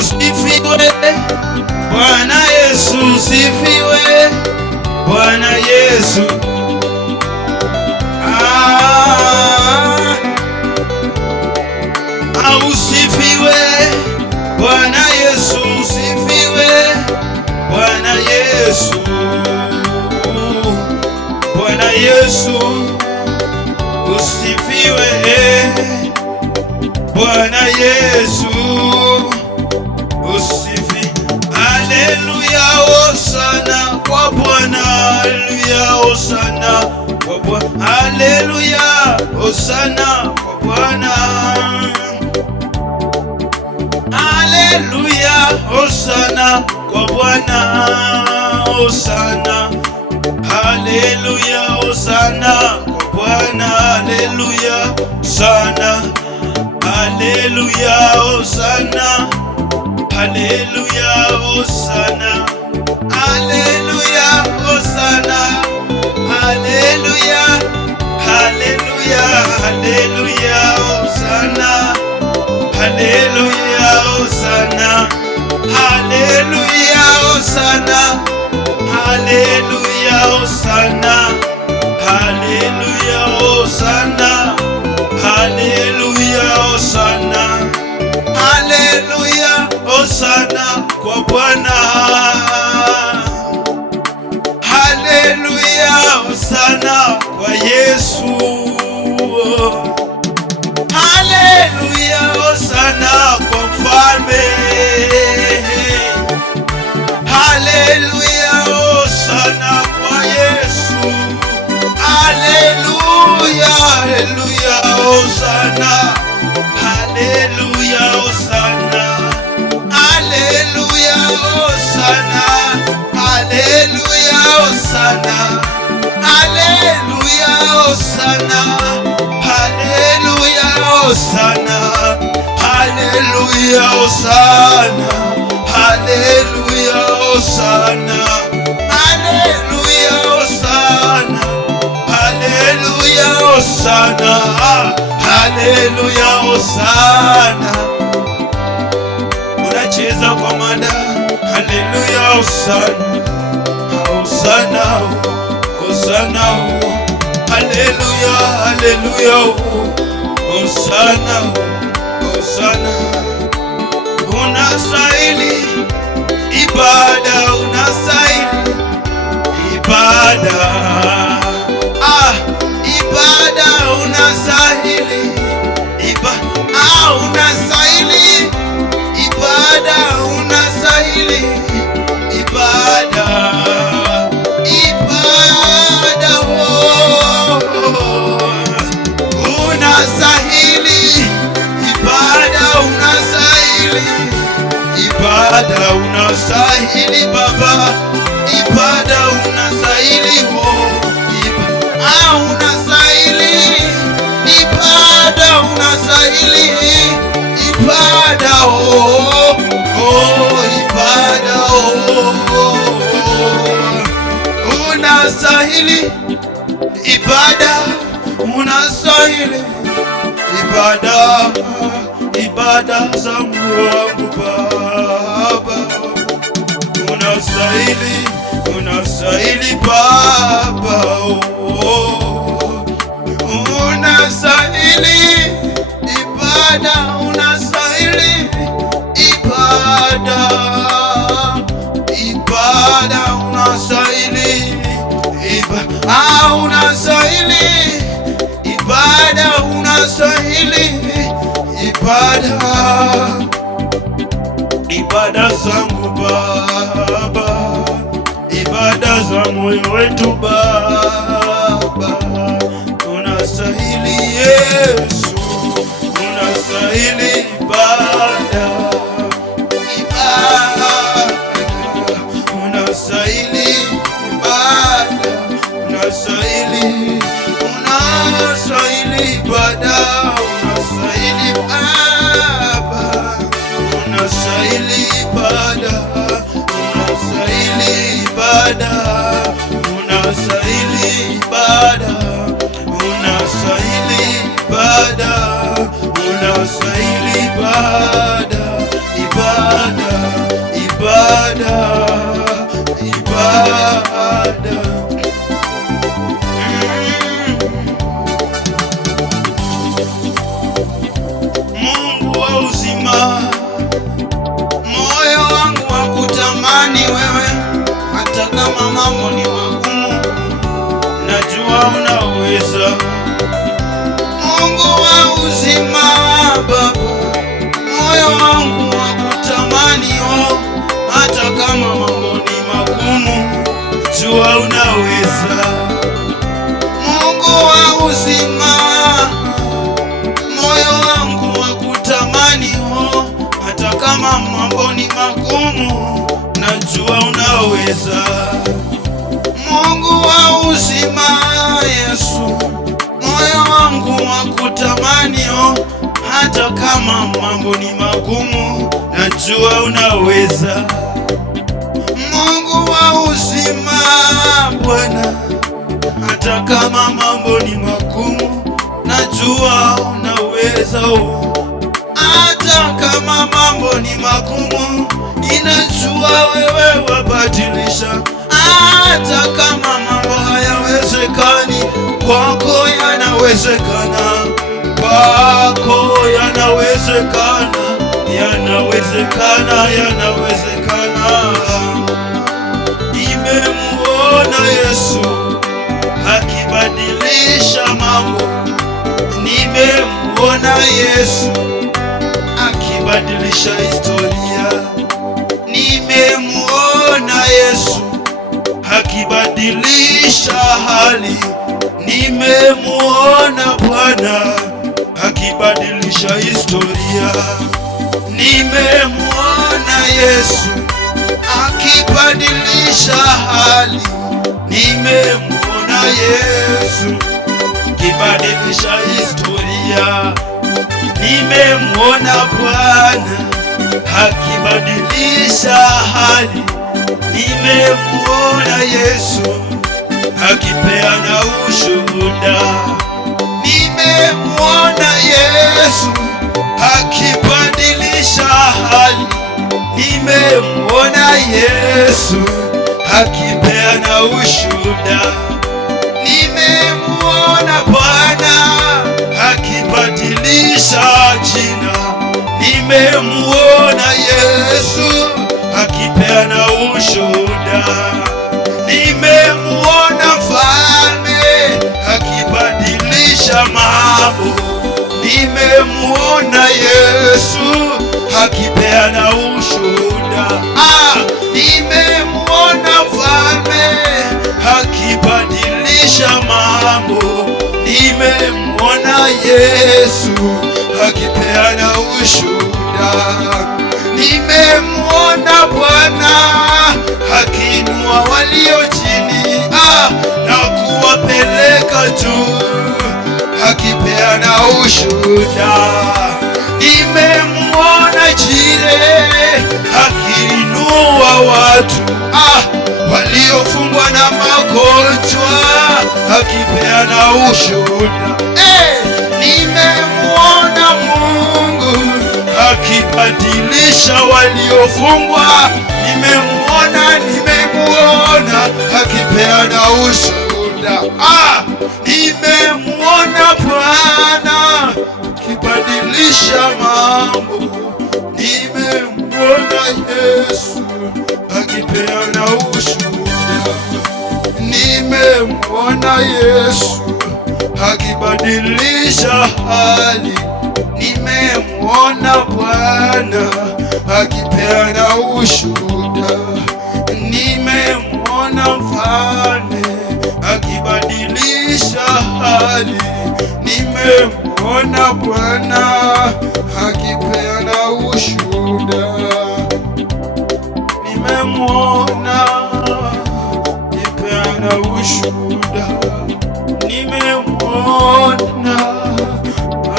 usifiwe. Bwana Yesu usifiwe. Bwana Yesu usifiwe. Bwana Yesu usifiwe. Bwana Yesu, Bwana Yesu usifiwe. Bwana Yesu usifiwe. Haleluya, hosana kwa Bwana. Haleluya, hosana kwa Bwana. Haleluya, hosana kwa Bwana. Haleluya, hosana kwa Bwana. Hosana. Haleluya, hosana kwa Bwana. Haleluya, hosana. Haleluya, hosana. Haleluya, hosana. Haleluya, hosana. Haleluya. Haleluya, haleluya, hosana. Haleluya, hosana. Haleluya, hosana. Haleluya, hosana. Haleluya, hosana. Haleluya, hosana. Haleluya, hosana kwa Bwana. Haleluya, hosana kwa Yesu. Haleluya, hosana kwa Mfalme. Haleluya, hosana kwa Yesu. Haleluya, haleluya, hosana. Haleluya, hosana. Haleluya, hosana. Haleluya, hosana. Haleluya, hosana. Haleluya, hosana. Haleluya, hosana. Haleluya, hosana. Haleluya, hosana. Haleluya, hosana. Haleluya, hosana. Unacheza kwa mada. Haleluya, hosana. Hosana, hosana. Haleluya, haleluya, hosana, hosana. Unastahili ibada, unastahili ibada. Ibada unastahili ibada. Unastahili ibada, unastahili ibada. Ibada unastahili ibada, unastahili ibada, unastahili Baba. Ibada unastahili unastahili ibada, unastahili ibada. Ibada unastahili ibada, unastahili ibada. Ibada za Mungu Baba, unastahili, unastahili Baba. Unastahili ibada, unastahili ibada. Ibada unastahili ibada. Unastahili ibada, unastahili ibada. Ibada zangu Baba, ibada za moyo wetu Baba, unastahili Yesu, unastahili ibada. Unastahili ibada, unastahili, unastahili ibada, unastahili Baba, unastahili ibada, unastahili ibada, unastahili ibada, unastahili ibada, unastahili ibada, ibada. ibada. Mungu wa uzima, moyo wangu wa kutamani wewe, hata kama mambo ni magumu, najua unaweza. Mungu wa uzima Baba, moyo wangu wa kutamani hata kama mambo ni magumu, jua unaweza. Mungu wa uzima, moyo wangu wa kutamani hata kama mambo ni magumu, najua unaweza. Mungu wa uzima Yesu, moyo wangu wa kutamani hata kama mambo ni magumu, najua unaweza. Mungu wa uzima Bwana, hata kama mambo ni magumu, najua unaweza. Hata kama mambo ni magumu, ninajua wewe wabadilisha. Hata kama mambo hayawezekani, kwako yanawezekana. Kwako yanawezekana, yanawezekana, yanawezekana. Nimemuona Yesu akibadilisha mambo. Nimemuona Yesu akibadilisha historia. Nimemuona Yesu akibadilisha hali. Nimemuona Bwana akibadilisha historia. Nimemuona Yesu akibadilisha hali. Nimemuona Yesu akibadilisha historia. Nimemuona Bwana akibadilisha hali. Nimemuona Yesu akipeana ushuhuda. Nimemuona Yesu akibadilisha hali. Nimemuona Yesu akipeana ushuhuda. Nimemuona Bwana akibadilisha jina. Nimemuona Yesu akipeana ushuhuda. Nimemuona Mfalme akibadilisha mambo. Nimemuona Yesu akipeana ushuhuda. Nimemuona Mfalme akibadilisha mambo. Nimemuona Yesu akipeana ushuhuda. Nimemuona Bwana akiinua walio chini na kuwapeleka juu, akipeana ushuhuda. Nimemuona Jire akiinua watu waliofungwa na magonjwa, akipeana ushuhuda. Nimemuona Mungu akibadilisha waliofungwa. Nimemuona akipeana ushuhuda. Nimemuona Bwana akibadilisha mambo. Nimemuona Yesu akipeana ushuhuda. Nimemuona Yesu akibadilisha hali. Nimemuona Bwana akipeana ushuhuda. Nimemuona Mfalme akibadilisha hali. Nimemuona Bwana akipeana ushuhuda. Nimemuona akipeana ushuhuda. Nimemuona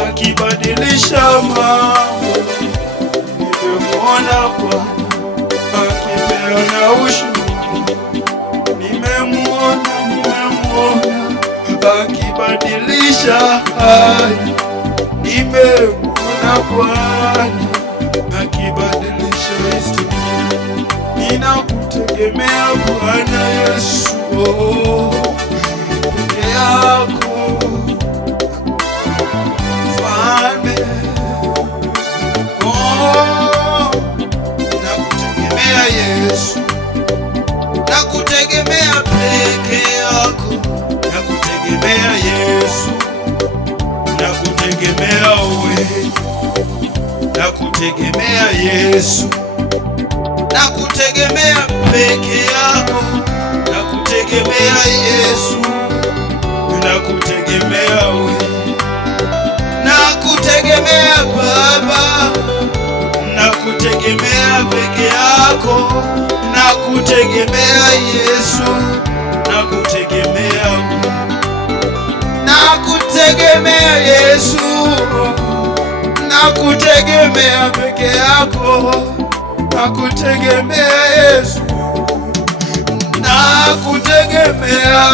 akibadilisha mambo. Nimemuona Bwana akipeana ushuhuda. Nimemuona akibadilisha hali. Nimemuona Bwana akibadilisha historia. nakutegemea Bwana Yesu, peke yako Mfalme. Nakutegemea Yesu, nakutegemea peke yako, nakutegemea Yesu, nakutegemea wewe, nakutegemea Yesu, nakutegemea peke yako, nakutegemea Yesu, nakutegemea wewe, nakutegemea Baba, nakutegemea peke yako, nakutegemea Yesu, nakutegemea wewe, nakutegemea Yesu, nakutegemea peke yako, nakutegemea Yesu, nakutegemea